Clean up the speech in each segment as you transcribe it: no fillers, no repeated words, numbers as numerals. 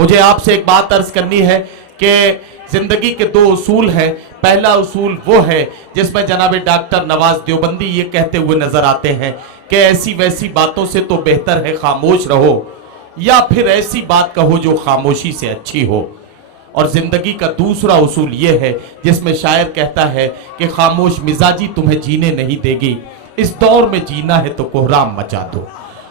मुझे आपसे एक बात अर्ज करनी है कि जिंदगी के दो उसूल हैं। पहला उसूल वो है जिसमें जनाब डॉक्टर नवाज देवबंदी ये कहते हुए नजर आते हैं कि ऐसी वैसी बातों से तो बेहतर है खामोश रहो, या फिर ऐसी बात कहो जो खामोशी से अच्छी हो। और जिंदगी का दूसरा उसूल ये है जिसमें शायर कहता है कि खामोश मिजाजी तुम्हें जीने नहीं देगी, इस दौर में जीना है तो कोहराम मचा दो।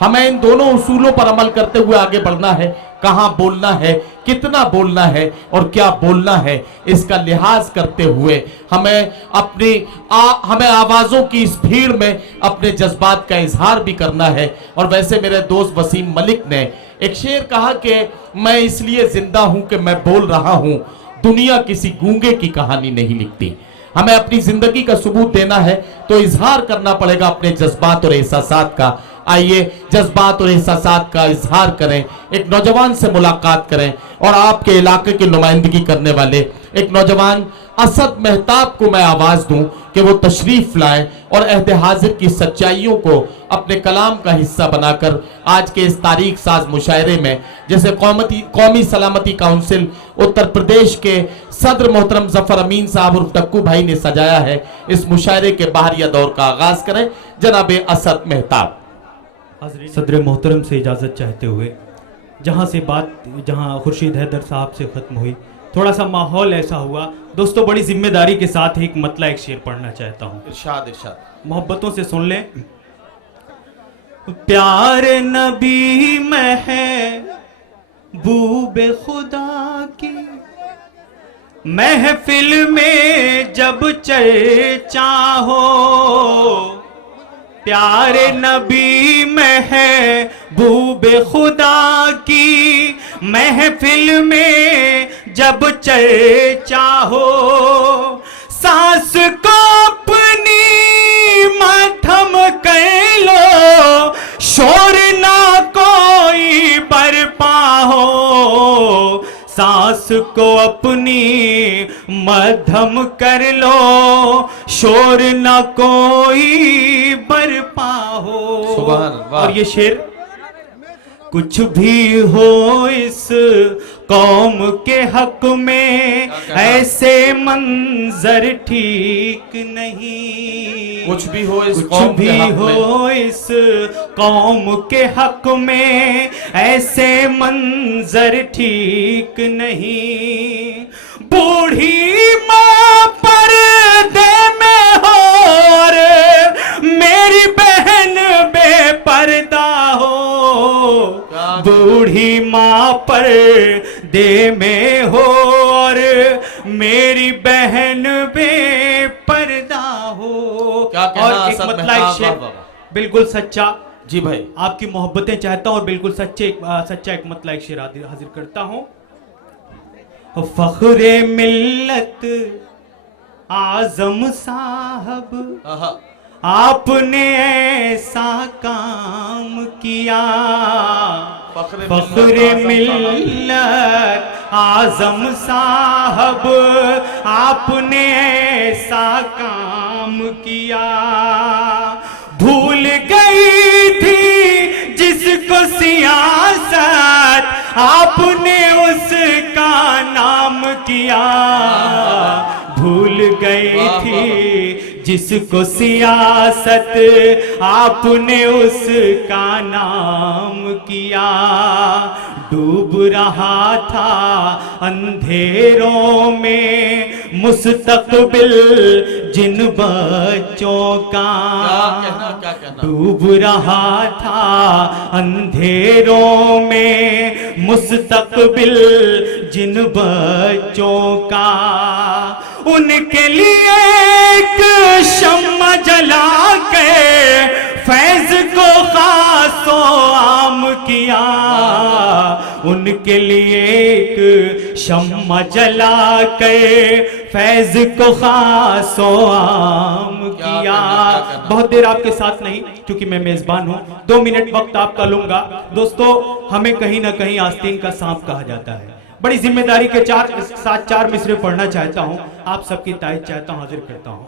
हमें इन दोनों उसूलों पर अमल करते हुए आगे बढ़ना है। कहां बोलना है, कितना बोलना है और क्या बोलना है, इसका लिहाज करते हुए हमें आवाजों की इस भीड़ में अपने जज्बात का इजहार भी करना है। और वैसे मेरे दोस्त वसीम मलिक ने एक शेर कहा कि मैं इसलिए जिंदा हूं कि मैं बोल रहा हूं, दुनिया किसी गूंगे की कहानी नहीं लिखती। हमें अपनी जिंदगी का सबूत देना है तो इजहार करना पड़ेगा अपने जज्बात और एहसासात का। आइए जज्बात और एहसासात का इजहार करें, एक नौजवान से मुलाकात करें और आपके इलाके की नुमाइंदगी करने वाले एक नौजवान असद मेहताब को मैं आवाज दूं कि वो तशरीफ लाएं और अहद हाजिर की सच्चाइयों को अपने कलाम का हिस्सा बनाकर आज के इस तारीख साज मुशायरे में, जैसे कौमी सलामती काउंसिल उत्तर प्रदेश के सदर मोहतरम जफर अमीन साहब और टक्कू भाई ने सजाया है, इस मुशायरे के बाहरिया दौर का आगाज करें जनाब असद मेहताब। सदर मोहतरम से इजाज़त चाहते हुए जहाँ खुर्शीद हैदर साहब से ख़त्म हुई, थोड़ा सा माहौल ऐसा हुआ दोस्तों, बड़ी जिम्मेदारी के साथ एक मतला एक शेर पढ़ना चाहता हूँ। इरशाद इरशाद मोहब्बतों से सुन लें। प्यार नबी महबूबे खुदा की महफिल में जब चर्चा हो, प्यारे नबी महबूबे खुदा की महफिल में जब चर्चा हो, सांस को अपनी मथम कर लो, शोर ना कोई बरपा हो, सांस को अपनी मध्यम कर लो, शोर न कोई बरपा हो। और ये शेर, कुछ भी हो इस कौम के हक में ऐसे मंजर ठीक नहीं, कुछ भी हो इस कौम के हक में ऐसे मंजर ठीक नहीं। बूढ़ी माँ पर्दे में हो और मेरी बहन बेपर्दा हो, बूढ़ी माँ पर्दे में हो और मेरी बहन बेपर्दा हो। और एक मतलब शेर बिल्कुल सच्चा जी भाई, आपकी मोहब्बतें चाहता हूं और बिल्कुल सच्चा एक मतलब एक शेर हाजिर करता हूं। फख्रे मिल्लत आजम साहब आपने ऐसा काम किया, फख्रे मिल्लत आजम साहब आपने ऐसा काम किया। भूल गई थी जिसको सियासत आपने उसका नाम किया, भूल गई थी जिसको सियासत आपने उसका नाम किया। डूब रहा था अंधेरों में मुस्तकबिल जिन बच्चों का, डूब रहा था अंधेरों में मुस्तकबिल जिन बच्चों का, उनके लिए एक शम्मा जला के फैज को खासो आम किया, उनके लिए एक शम्मा जला के फैज को खासो आम किया। बहुत देर आपके साथ नहीं, क्योंकि मैं मेजबान हूं, 2 मिनट वक्त आपका लूंगा। दोस्तों, हमें कहीं ना कहीं आस्तीन का सांप कहा जाता है। बड़ी जिम्मेदारी के साथ 4 मिसरे पढ़ना चाहता हूं, आप सबकी तारीफ चाहता हूं, हाजिर करता हूं।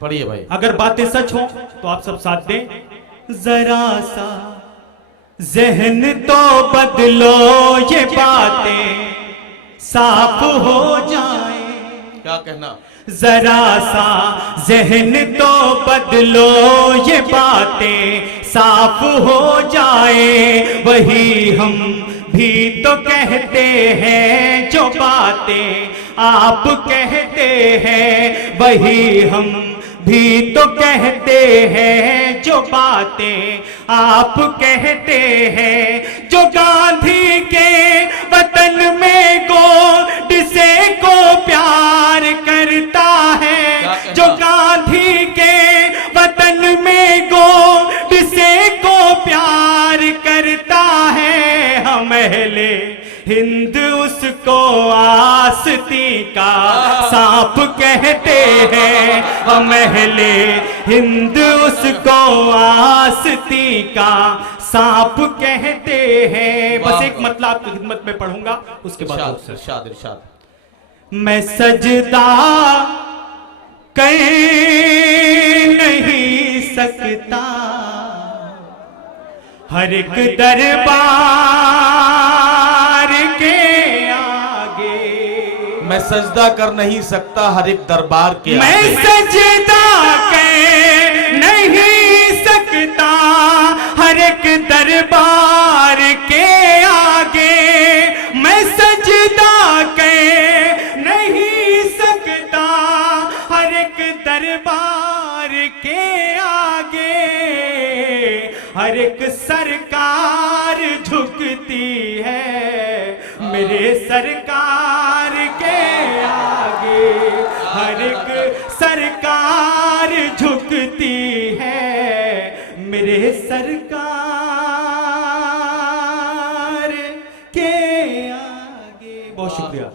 पढ़िए भाई। अगर बातें सच हो तो आप सब साथ दें। जरा सा जहन तो बदलो ये बातें साफ हो जाए। क्या कहना? जरा सा जहन तो बदलो ये बातें साफ हो जाए। वही हम भी तो कहते हैं जो बातें आप कहते हैं, वही हम भी तो कहते हैं जो बातें आप कहते हैं। जो गांधी के वतन में गोड से को प्यार करता है, जो गांधी के वतन में गोड से को प्यार करता है, हम अहले हिंद उसको आस्ती का सांप कहते हैं। हम अहले हिंद उसको आस्ती का सांप कहते हैं। बस एक मतलब आपकी खिदमत में पढ़ूंगा, उसके बाद इरशाद इरशाद। मैं सजदा कर नहीं सकता हर एक दरबार के आगे। मैं सजदा कर नहीं सकता हर एक दरबार के आगे। मैं सजदा कर नहीं सकता हर एक दरबार के आगे। मैं सजदा कर नहीं सकता हर एक दरबार के आगे। हर एक सरकार झुकती है मेरे सरकार के आगे। हर एक सरकार झुकती है मेरे सरकार के आगे। बहुत शुक्रिया।